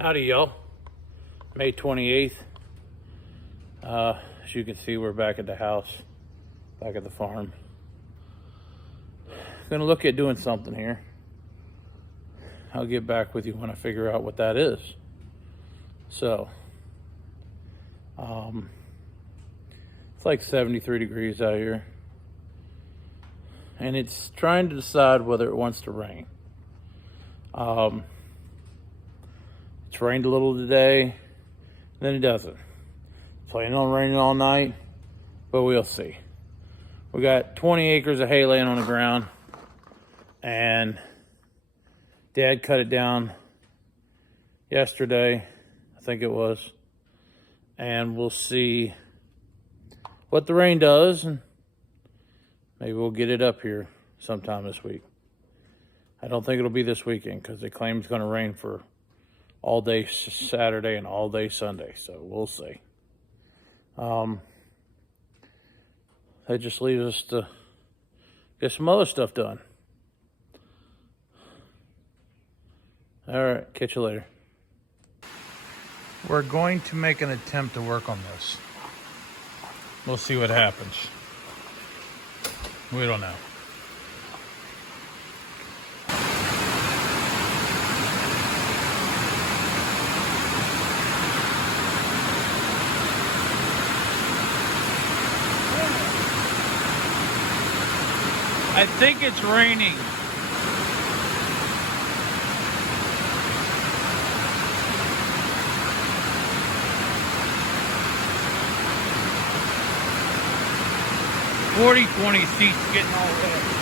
Howdy, y'all. May 28th. As you can see, we're back at the house, back at the farm. Gonna look at doing something here. I'll get back with you when I figure out what that is. So, it's like 73 degrees out here. And it's trying to decide whether it wants to rain. It's rained a little today, then it doesn't. It's planning on raining all night, but we'll see. We got 20 acres of hay laying on the ground, and Dad cut it down yesterday, I think it was, and we'll see what the rain does, and maybe we'll get it up here sometime this week. I don't think it'll be this weekend because they claim it's going to rain for all day Saturday and all day Sunday, so we'll see. That just leaves us to get some other stuff done. All right, catch you later. We're going to make an attempt to work on this. We'll see what happens. We don't know. I think it's raining. $40-20 seats getting all wet.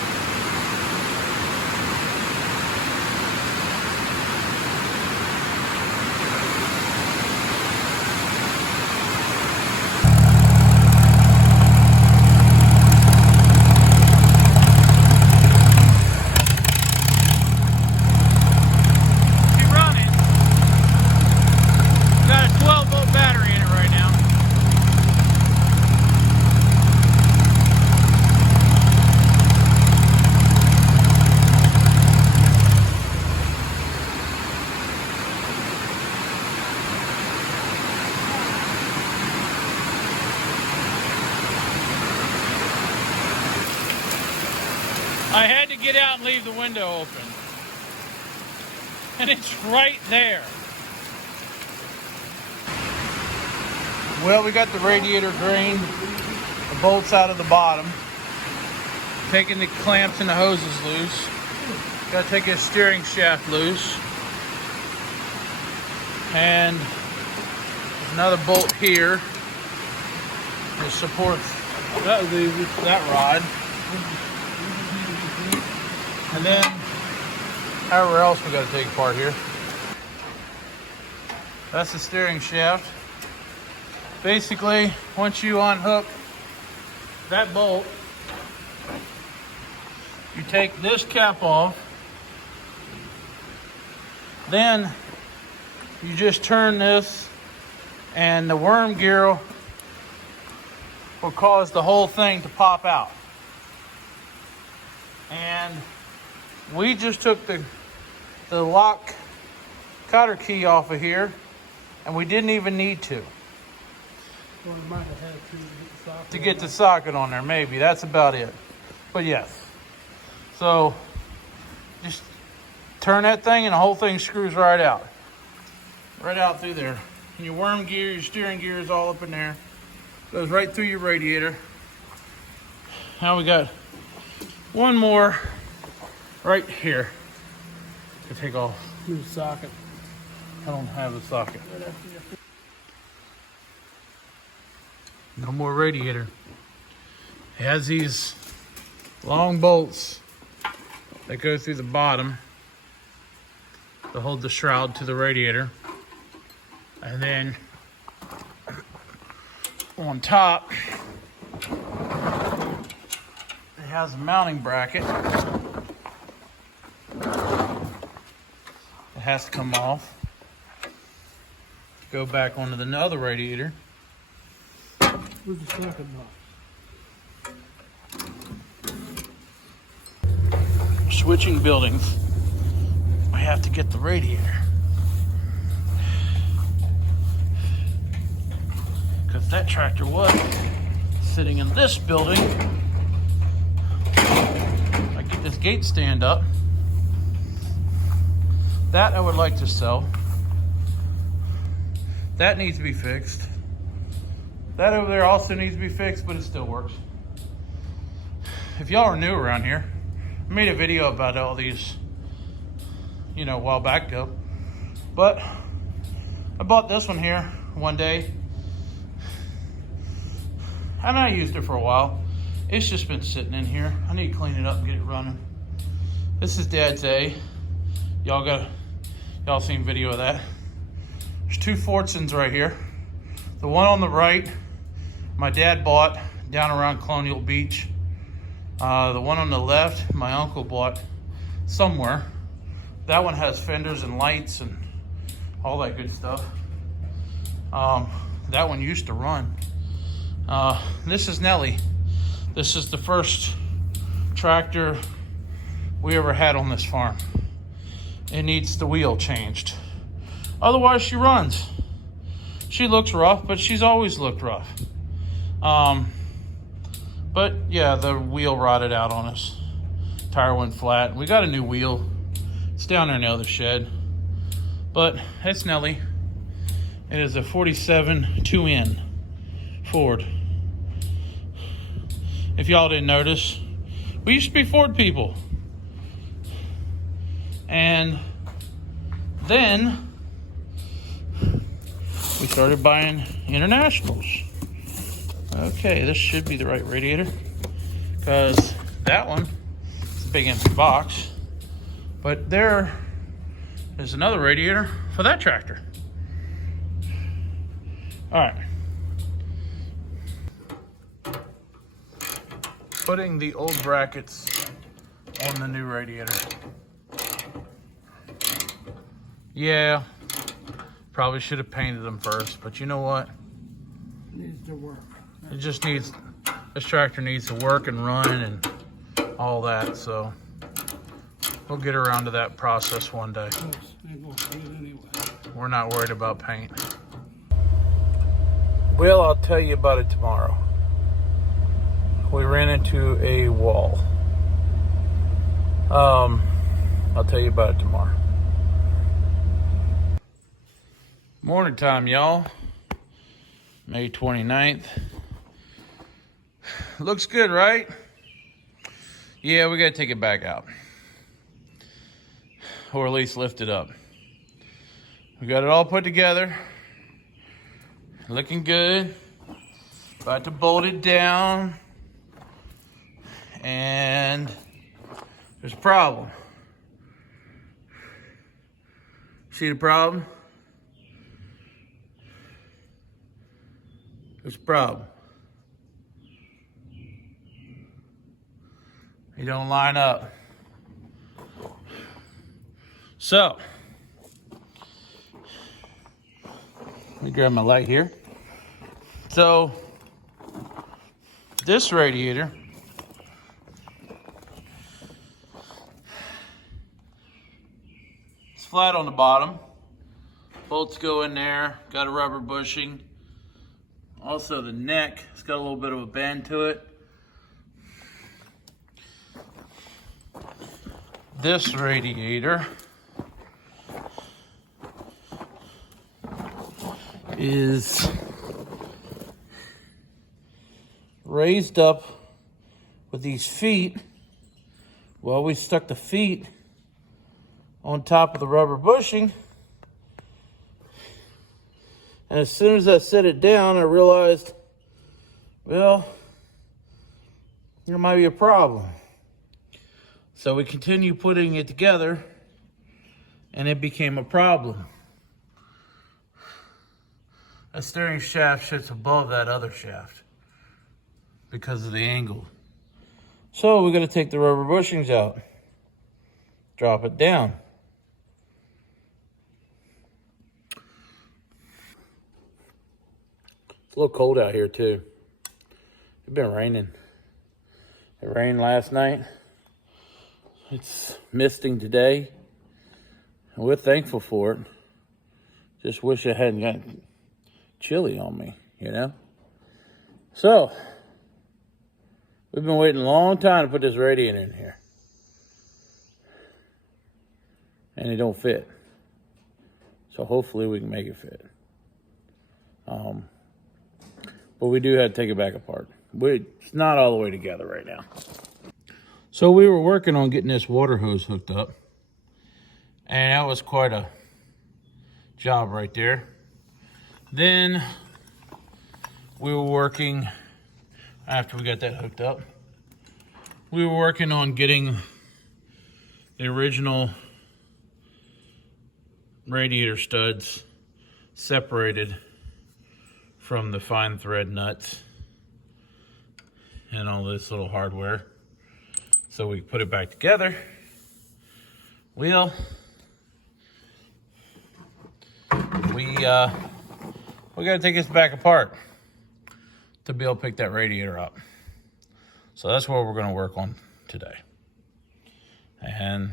I had to get out and leave the window open. And it's right there. Well, we got the radiator drained, the bolts out of the bottom, taking the clamps and the hoses loose. Got to take his steering shaft loose. And there's another bolt here that supports that rod. And then, however else we got to take apart here. That's the steering shaft. Basically, once you unhook that bolt, you take this cap off. Then, you just turn this, and the worm gear will cause the whole thing to pop out. And we just took the lock cotter key off of here, and we didn't even need to. Well, we might have had to get the socket on there, maybe. That's about it. But yes. So, just turn that thing and the whole thing screws right out. Right out through there. And your worm gear, your steering gear is all up in there. Goes right through your radiator. Now we got one more right here to take off. new socket. I don't have the socket. No more radiator. It has these long bolts that go through the bottom to hold the shroud to the radiator. And then on top, it has a mounting bracket. It has to come off. Go back onto the other radiator. Where's the socket box? Switching buildings. I have to get the radiator. that tractor was sitting in this building. I get this gate stand up. That I would like to sell. That needs to be fixed. That over there also needs to be fixed, but it still works. If y'all are new around here, I made a video about all these, you know, a while back ago. But I bought this one here one day. And I used it for a while. It's just been sitting in here. I need to clean it up and get it running. This is Dad's A. Y'all seen video of that. There's two Fortsons right here. The one on the right, my dad bought down around Colonial Beach. The one on the left, my uncle bought somewhere. That one has fenders and lights and all that good stuff. That one used to run. This is Nelly. This is the first tractor we ever had on this farm. It needs the wheel changed. Otherwise, she runs. She looks rough, but she's always looked rough. But yeah, the wheel rotted out on us. Tire went flat. We got a new wheel. It's down there in the other shed. But that's Nelly. It is a 47 2N Ford. If y'all didn't notice, we used to be Ford people. And then we started buying Internationals. Okay, this should be the right radiator, because that one is a big empty box. But there is another radiator for that tractor. All right. Putting the old brackets on the new radiator. Yeah, probably should have painted them first, but you know what? It needs to work. It just needs, this tractor needs to work and run and all that, so we'll get around to that process one day. We're not worried about paint. Well, I'll tell you about it tomorrow. We ran into a wall. I'll tell you about it tomorrow. Morning time, y'all. May 29th. Looks good, right? Yeah, we gotta take it back out. Or at least lift it up. We got it all put together. Looking good. About to bolt it down. And there's a problem. See the problem? There's a problem. They don't line up. So, let me grab my light here. So, this radiator is flat on the bottom. Bolts go in there, got a rubber bushing. Also the neck, it's got a little bit of a bend to it. This radiator is raised up with these feet. Well, we stuck the feet on top of the rubber bushing. And as soon as I set it down, I realized, well, there might be a problem. So we continued putting it together, and it became a problem. A steering shaft sits above that other shaft because of the angle. So we're going to take the rubber bushings out, drop it down. It's a little cold out here too. It's been raining. It rained last night. It's misting today. And we're thankful for it. Just wish it hadn't gotten chilly on me, you know? So, we've been waiting a long time to put this radiator in here. And it don't fit. So hopefully we can make it fit. But we do have to take it back apart. It's not all the way together right now. So we were working on getting this water hose hooked up. And that was quite a job right there. Then we were working, after we got that hooked up, we were working on getting the original radiator studs separated from the fine thread nuts and all this little hardware, so we put it back together. We gotta take this back apart to be able to pick that radiator up. So that's what we're gonna work on today. And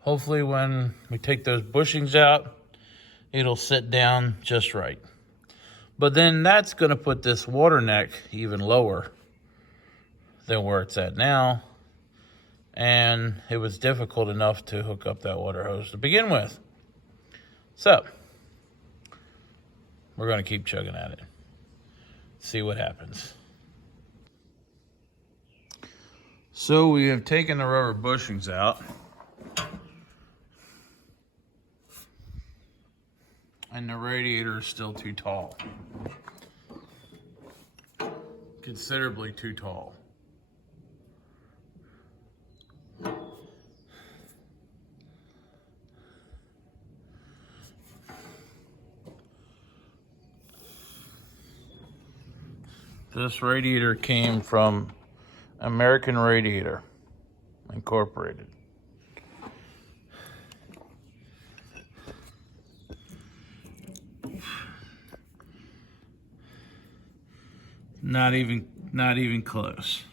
hopefully when we take those bushings out, it'll sit down just right. But then that's gonna put this water neck even lower than where it's at now. And it was difficult enough to hook up that water hose to begin with. So, we're gonna keep chugging at it. See what happens. So we have taken the rubber bushings out. And the radiator is still too tall. Considerably too tall. This radiator came from American Radiator Incorporated. Not even close.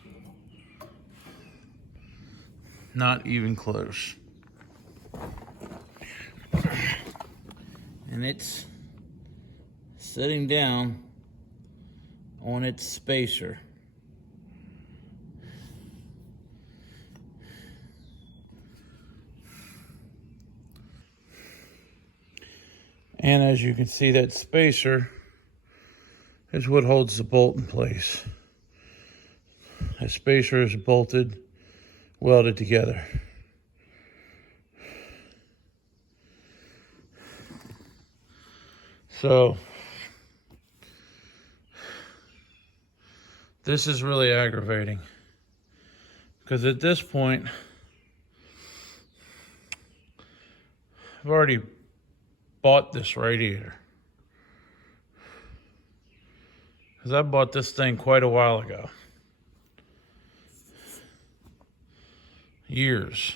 Not even close. And it's sitting down on its spacer. And as you can see, that spacer is what holds the bolt in place. The spacer is bolted, welded together. So, this is really aggravating, because at this point, I've already bought this radiator. Because I bought this thing quite a while ago. Years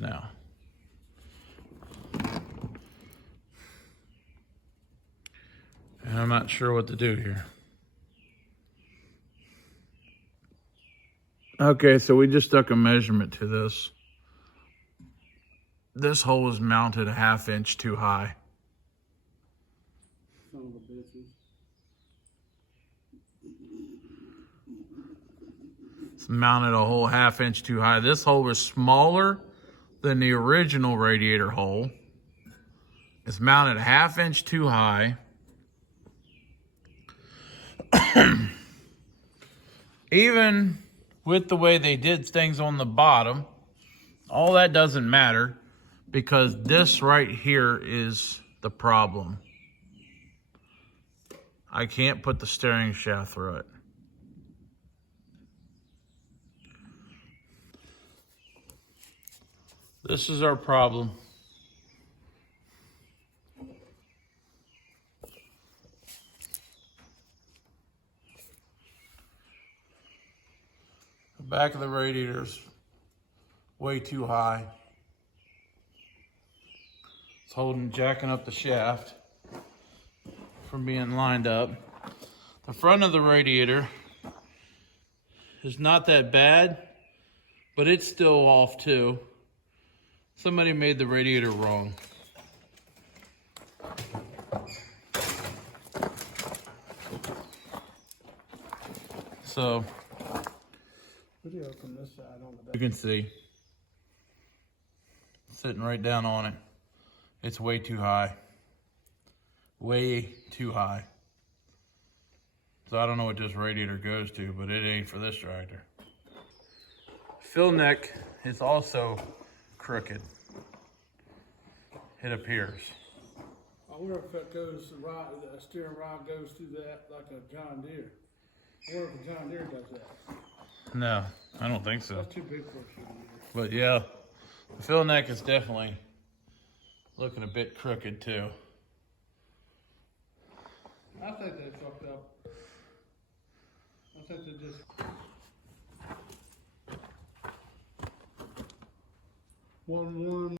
now. And I'm not sure what to do here. Okay, so we just stuck a measurement to this. This hole is mounted a 1/2 inch too high. It's mounted a whole 1/2 inch too high. This hole was smaller than the original radiator hole. It's mounted a 1/2 inch too high. Even with the way they did things on the bottom, all that doesn't matter, because this right here is the problem. I can't put the steering shaft through it. This is our problem. The back of the radiator's way too high. It's jacking up the shaft from being lined up. The front of the radiator is not that bad, but it's still off too. Somebody made the radiator wrong. So Video from this side on the back. you can see, sitting right down on it. It's way too high. Way too high. So I don't know what this radiator goes to, but it ain't for this tractor. Fill neck is also crooked. It appears. I wonder if that goes, the steering rod goes through that like a John Deere. I wonder if a John Deere does that. No, I don't think so. That's too big for a John Deere. But yeah, the fill neck is definitely looking a bit crooked too. I think they fucked up. I think they just. One.